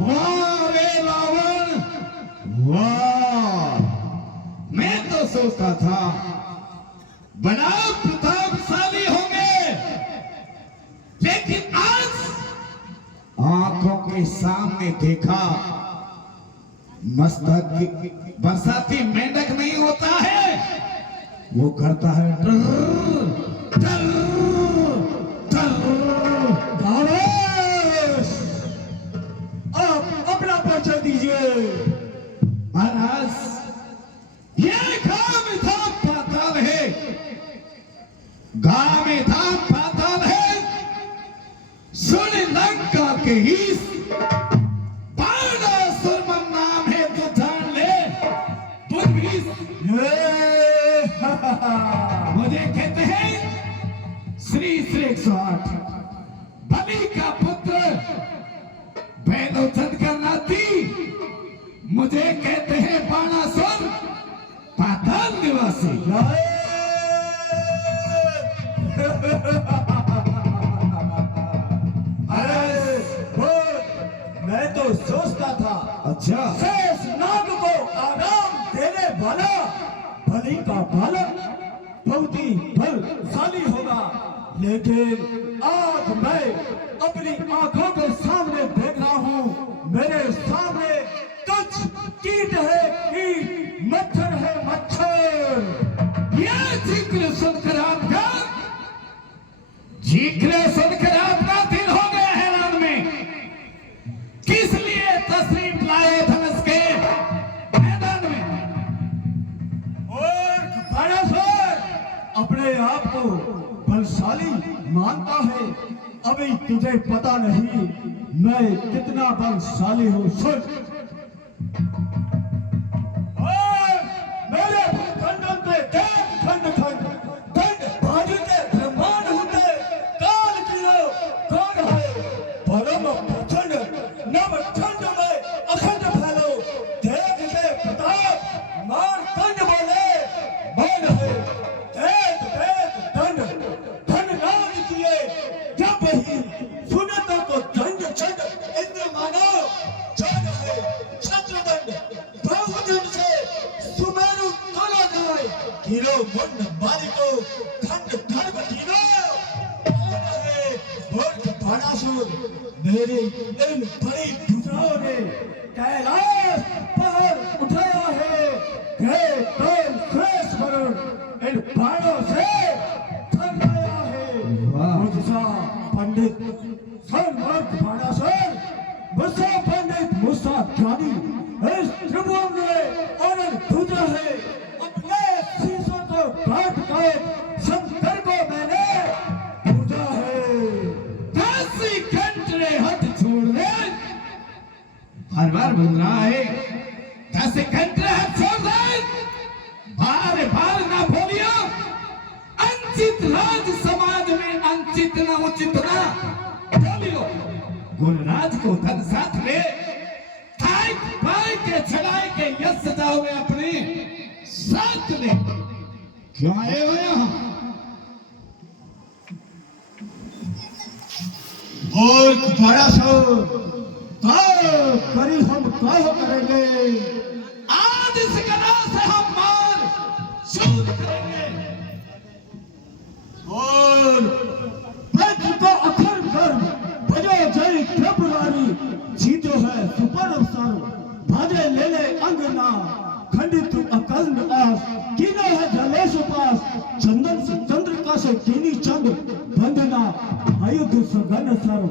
वाह रे रावण वाह। मैं तो सोचता था बड़ा प्रतापशाली होंगे, लेकिन आज आंखों के सामने देखा मस्तक बरसाती मेंढक नहीं होता है, वो करता है टर टर टर। आप अपना परिचय दीजिए। महाराज, ये गांव धाम पाताल है, गांव धाम पाताल है। सुन लंका के ईस बाणासुर नाम है, तो जान ले बुद्धिस। मुझे कहते हैं श्री श्री 108 बलि का पुत्र, बैलोचंद का नाती। मुझे कहते हैं बाणासुर पाताल निवासी। अरे मैं तो सोचता था अच्छा, शेष नाग को आराम देने वाला बलि का बालक बहुत ही बलशाली होगा, लेकिन आज मैं अपनी आंखों के सामने देख रहा हूँ, मेरे सामने कुछ कीट है कीट, मच्छर है मच्छर। यह जिक्र सुनकर आपका दिल हो गया हैरान में। किस लिए तशरीफ लाए धनुष के मैदान में? और बाणासुर अपने आप को बलशाली मानता है, अभी तुझे पता नहीं मैं कितना बलशाली हूँ। सुन, और मेरे भूखंडन पे खंड खंड खंड बाजू के ब्रह्मांड होते काल किलो कौन है, परम प्रचंड नव खंड में अखंड फैलो, देख के प्रताप मान खंड बोले मान है, देख देख दंड धन नाद किए जब ही सुने तो दंड चंड इंद्र मानो जन है छत्र दंड बहुजन से सुमेरु तोला जाए, गिरो मुंड मारी को खंड धर्म गिरो। कौन है मूर्ख बाणासुर, मेरी इन बड़ी भुजाओं ने कैलाश पहाड़ उठाया है, गए तोल श्रेष्ठ वरुण इन बाणों से थर्राया है। मुझसा पंडित सन्मूर्ख बाणासुर, मुझसा पंडित मुझसा ज्ञानी इस त्रिभुवन में और दूजा है, अपने शीशों को काट काट शंकर को मैंने पूजा है। 10 घंटे हट छोड़ दे, हर बार बोल रहा है 10 घंटे हट छोड़ दे, बार बार ना बोलियो। अंचित राज समाज में अंचित ना उचित ना बोलियो। गुरुराज को धन साथ ले, थाई पाई के चढ़ाए के यश सजाओ में अपने साथ ले। क्यों आए हो यहाँ? और बाणासुर करी हम क्या करेंगे? आज इस गदा से हम मार शूट करेंगे। और ब्रज को अखर कर बजो जय त्रिपुरारी, जीतो है सुपर अवसर भाजे ले ले अंगना, खंडित अकल्प आस कीनो है जलेश उपास, चंदन से चंद्रिका से कीनी चंद वंदना, आयुध सगन सर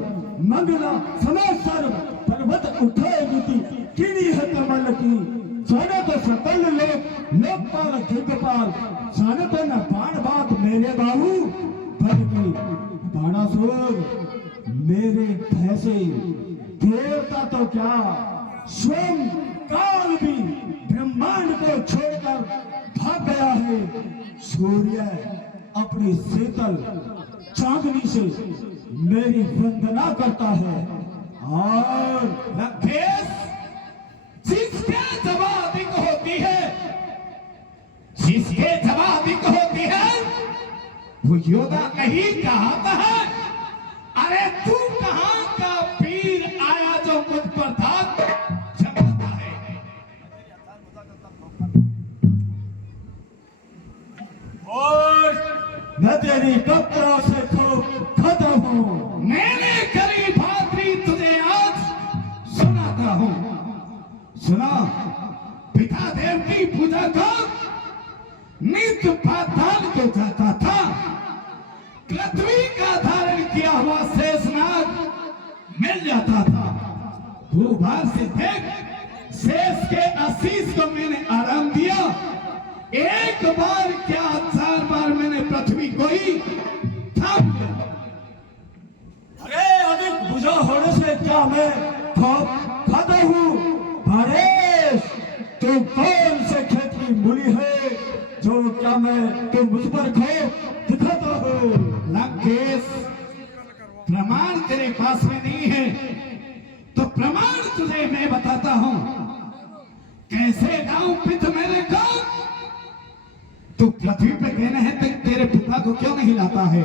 मंगला समय सर, पर्वत उठाए गति कीनी है कमल की, सोने तो सकल लोकपाल दिग्गपाल, जाने तो न बाण बात मेरे बाहू बल्कि बाणासुर मेरे भैसे देवता तो क्या स्वयं काल भी ब्रह्मांड को छोड़कर भाग गया है। सूर्य अपनी शीतल चांदनी से मेरी वंदना करता है, और लंकेश जिसके जवाब अधिक होती है, जिसके जवाब अधिक होती है, वो योद्धा नहीं कहता है। अरे तू कहां का वीर आया जो मुझ पर धाक जमाता है। और मैं तेरी कब्र से खत्म हूँ। मैंने करी भातरी तुझे आज सुनाता हूं। सुना, पिता देव की पूजा का नित्य पाताल को जाता था। पृथ्वी का धारण किया हुआ शेषनाग मिल जाता था। भूभार से देख, शेष के आशीष को मैंने आराम दिया। एक बार क्या 4 बार मैंने पृथ्वी को ही थाम लिया। अरे अधिक बुझा होने से क्या मैं खाता हूँ? भारेश, तू कौन से खेत की मूली है जो क्या मैं तू मुझ पर दिखाता हूँ? लंकेश, प्रमाण तेरे पास में नहीं है तो प्रमाण तुझे मैं बताता हूं। कैसे लाऊं पिता मेरे को? तू पृथ्वी पे कहना है तो तेरे पिता को क्यों नहीं लाता है?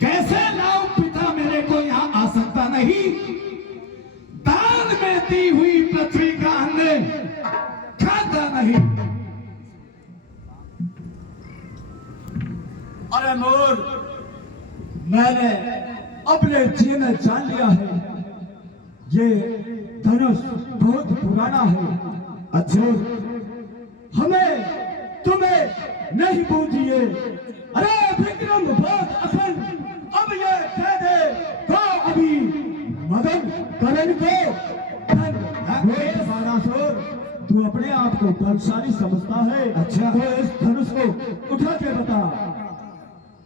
कैसे लाऊं पिता मेरे को यहां आ सकता नहीं? दान में दी हुई पृथ्वी का अन्न खाता नहीं। अरे मोर, मैंने अपने जी में जान लिया है, ये धनुष बहुत पुराना है। अच्छा, हमें तुम्हें नहीं बूझिए। अरे विक्रम बहुत अखंड, अब ये कह दे तो अभी मदन करण को बानासुर, तू अपने आप को बलशाली समझता है। अच्छा, तो इस धनुष को उठा के बता।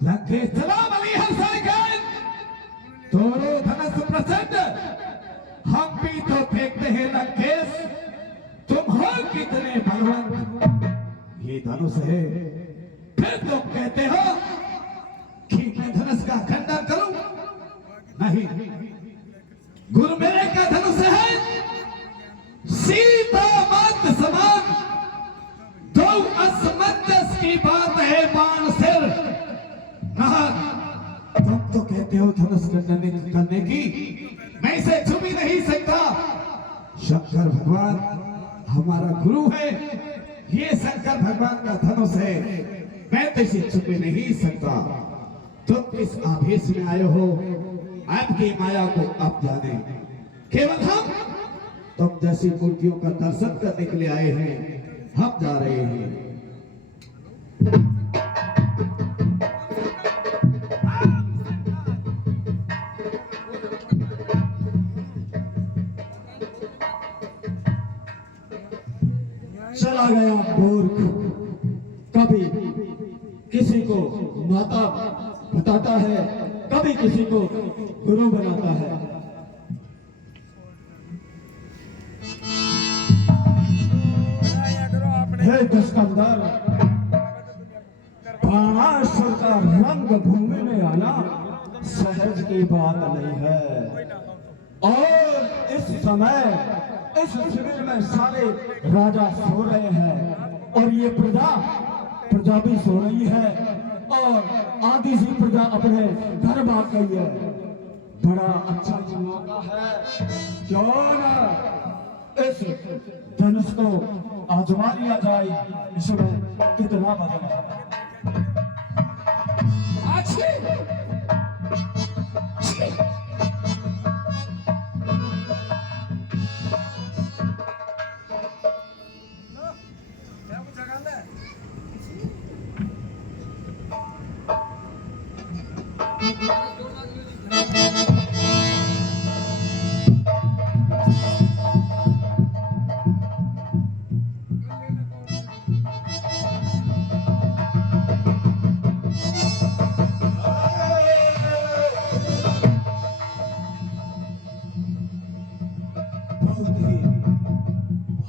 लंकेश, सलाम अली हसन, तोरो धनुष प्रचंड, हम भी तो फेंकते हैं। लंकेश, तुम हो कितने बलवंत। ये धनुष है, फिर तुम कहते हो कि मैं धनुष का खंडन करूं? नहीं, गुरु मेरे का धनुष है सीता मात समान। दो असमंजस की बात है बाण सिर नहर। तुम तो कहते हो धनुष करने की, मैं इसे छू भी नहीं सकता। शंकर भगवान हमारा गुरु है, ये शंकर भगवान का धनुष है, मैं तो इसे छू भी नहीं सकता। तुम किस आवेश में आए हो, आपकी माया को आप जाने। केवल हम तुम जैसी मूर्तियों का दर्शन करने के लिए आए हैं, हम जा रहे हैं। चला गया मूर्ख, कभी किसी को माता बताता है, कभी किसी को गुरु बनाता है। हे दुष्कंदर, बाणासुर का रंग भूमि में आना सहज की बात नहीं है। और इस समय इस शिविर में सारे राजा सो रहे हैं और ये प्रजा भी सो रही है और आधी सी प्रजा अपने घर भाग गई है। बड़ा अच्छा मौका है, क्यों ना इस धनुष को आजमा लिया जाए। इसमें कितना बदल है।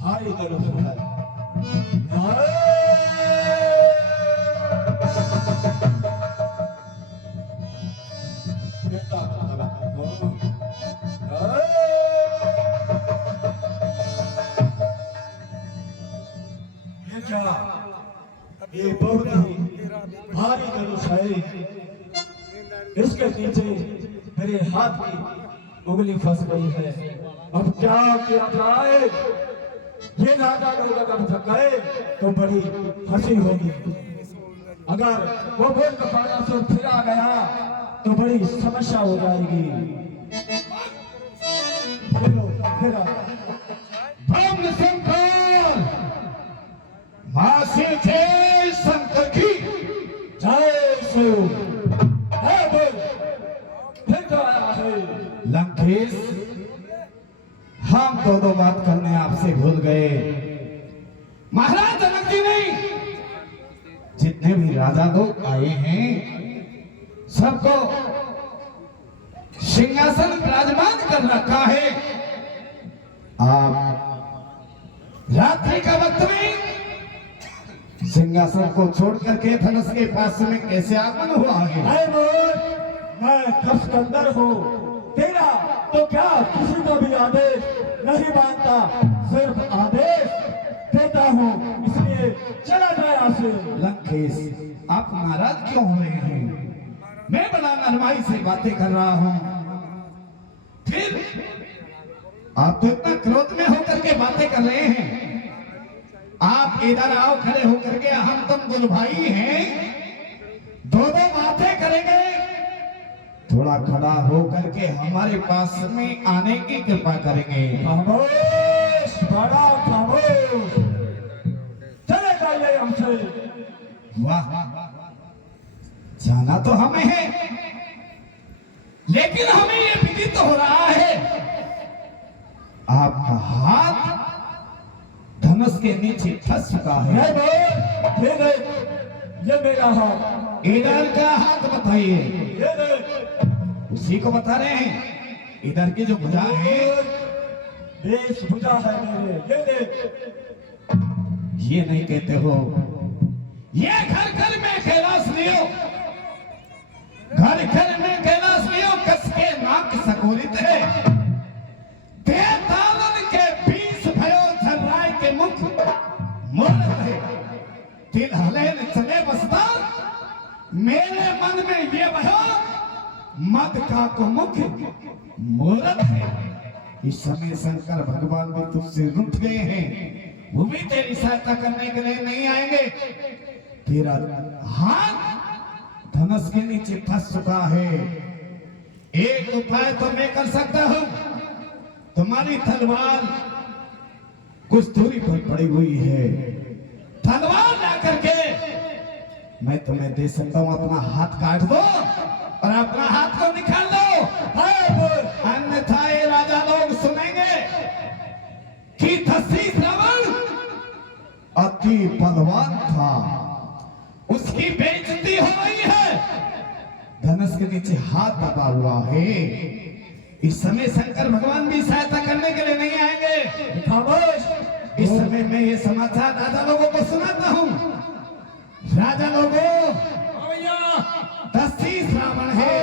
भारी धनुष है। धनुष है, इसके नीचे मेरे हाथ की उंगली फंस गई है। अब क्या किया जाए? ये राजा लोग अगर थक गए तो बड़ी हंसी होगी, अगर वो बोल का पाना से फिरा गया तो बड़ी समस्या हो जाएगी। फिरो, फिरा। ब्रह्म शंकर, मां से जय शंकर की जय शिव। है बोल, फिर तो आया है। लंकेश, हम दो बात करने आपसे भूल गए। महाराज जनक जी नहीं, जितने भी राजा लोग आए हैं सबको सिंहासन विराजमान कर रखा है। आप रात्रि का वक्त में सिंहासन को छोड़ करके धनुष के पास में कैसे आगमन हुआ है? है बोल, मैं कसकंदर हूँ, तेरा तो क्या किसी को भी आदेश नहीं मानता, सिर्फ आदेश देता हूँ, इसलिए चला जाए यहाँ से। लंकेश, आप नाराज क्यों हो रहे हैं? मैं बड़ा नरमाई से बातें कर रहा हूँ, फिर आप तो इतना क्रोध में होकर के बातें कर रहे हैं। आप इधर आओ, खड़े होकर के, हम तुम गुरु भाई हैं, दो बातें करेंगे। थोड़ा खड़ा होकर के हमारे पास में आने की कृपा करेंगे। खामोश, बड़ा खामोश, चले जाइए हमसे। वाह, जाना तो हमें है, लेकिन हमें ये विदित हो रहा है आपका हाथ धनुष के नीचे फंस चुका है। है बोल, ये देख, ये मेरा हाथ। इधर का हाथ बताइए। ये देख, उसी को बता रहे हैं। इधर की जो भुजा है, देश भुजा है मेरे, ये देख। ये नहीं कहते हो, ये घर घर में कैलाश लियो, घर घर में कैलाश लियो, कस के नाक सकोरित है, देवतालन के 20 भयो झर्राय के मुख मूर्त है, दिल हले चले बसता, मेरे मन में ये भयो मद का को मुख मूर्त है। इस समय शंकर भगवान भी तुझसे रूठ गए हैं, वो भी तेरी सहायता करने के लिए नहीं आएंगे। तेरा हाथ धनुष के नीचे फंस चुका है। एक उपाय तो मैं कर सकता हूं, तुम्हारी तलवार कुछ दूरी पर पड़ी हुई है, तलवार ला करके मैं तुम्हें दे सकता हूं। अपना हाथ काट दो और अपना हाथ को निकाल दो, अन्यथा ये राजा लोग सुनेंगे कि दसी श्रावण अति बलवान था, उसकी बेइज्जती हो रही है। धनुष के नीचे हाथ दबा हुआ है। इस समय शंकर भगवान भी सहायता करने के लिए नहीं आएंगे। खामोश, इस समय मैं ये समाचार राजा लोगों को सुनाता हूँ। राजा लोगों, दसी श्रावण है,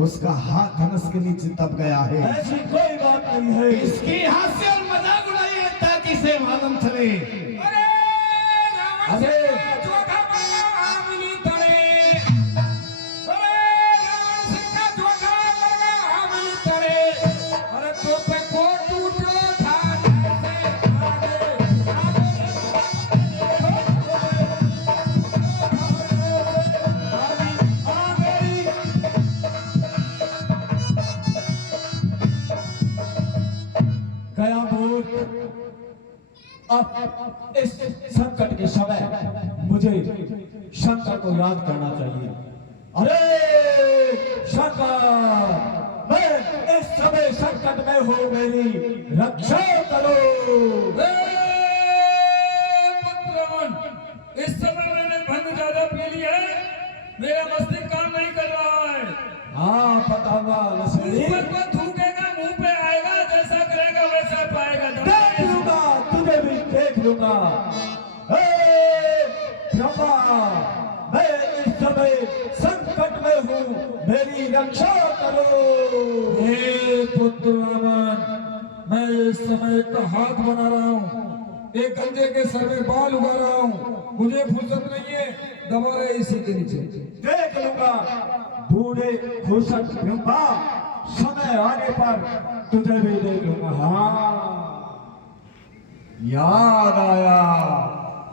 उसका हाथ धनुष के नीचे दब गया है। ऐसी कोई बात नहीं है। इसकी हास्य और मजाक उड़ाइए ताकि से मालूम चले। अरे अब इस संकट के समय मुझे शंकर को याद करना चाहिए। अरे शंकर, मैं इस समय संकट में हूँ, मेरी रक्षा करो। पुत्रवन, इस समय मैंने भंग ज्यादा पी ली है, मेरा मस्तिष्क काम नहीं कर रहा है। हाँ बताऊंगा नसरी। ऊपर को थूकेगा, मुंह पे आएगा, जैसा करेगा वैसा पाएगा। देख लूंगा, तुझे भी देख लूंगा। ब्रह्मा, मैं इस समय संकट में हूँ, मेरी रक्षा करो। हे पुत्र रामन, मैं इस समय एक हाथ बना रहा हूँ, एक गंजे के सर में बाल उगा रहा हूँ, मुझे फुर्सत नहीं है। दबा रहे इसी के नीचे। देख लूंगा बूढ़े घोषक ब्रह्मा, समय आने पर तुझे भी देख लूंगा। हाँ याद आया,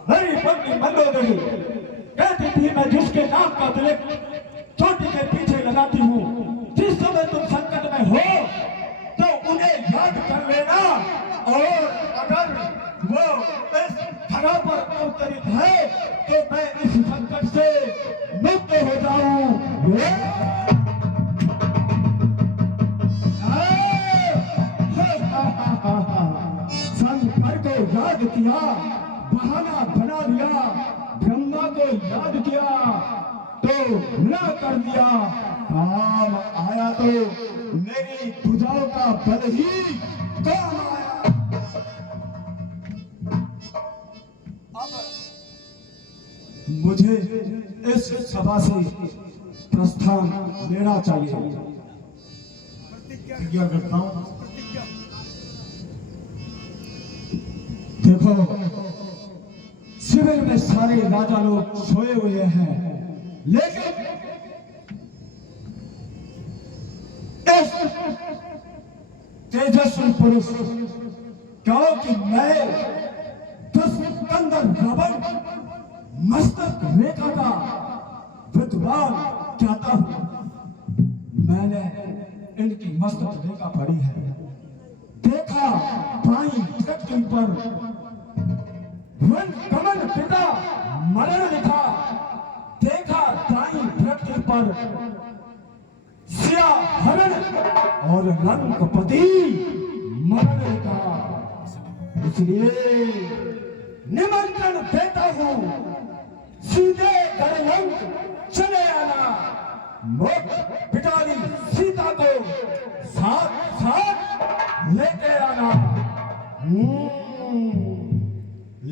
मेरी पत्नी मंदोदरी कहती थी मैं जिसके नाम का तिलक चोटी के पीछे लगाती हूँ, जिस समय तुम संकट में हो तो उन्हें याद कर लेना, और अगर वो इस धरा पर अवतरित है तो मैं इस संकट से मुक्त हो जाऊं। संकट को याद किया, बहाना बना लिया, ब्रह्मा को याद किया तो ना कर दिया, काम आया तो मेरी भुजाओं का बल ही काम आया। मुझे इस सभा से प्रस्थान लेना चाहिए। प्रतिज्ञा करता हूं। देखो शिविर में सारे राजा लोग सोए हुए हैं, लेकिन इस तेजस्वी पुरुष क्योंकि मैं 10 कंदर रावण मस्तक रेखा का विद्वान कहता हूं, मैंने इनकी मस्तक रेखा पढ़ी है। देखा बाई धरती पर वन कमल पिता मरण लिखा, देखा दाई धरती पर सिया हरण और रंगपति मरण लिखा। इसलिए निमंत्रण देता हूं, सीधे गढ़लंक चले आना, मोक्ष पिटारी सीता को साथ साथ लेके आना।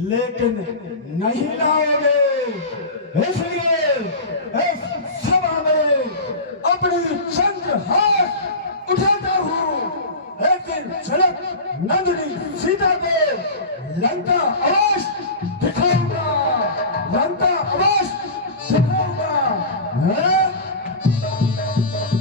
लेकिन नहीं लाओगे, इसलिए इस सभा में अपनी चंद्रहास उठाता हूं। एक दिन झलक नंदिनी सीता को लंका अवश्य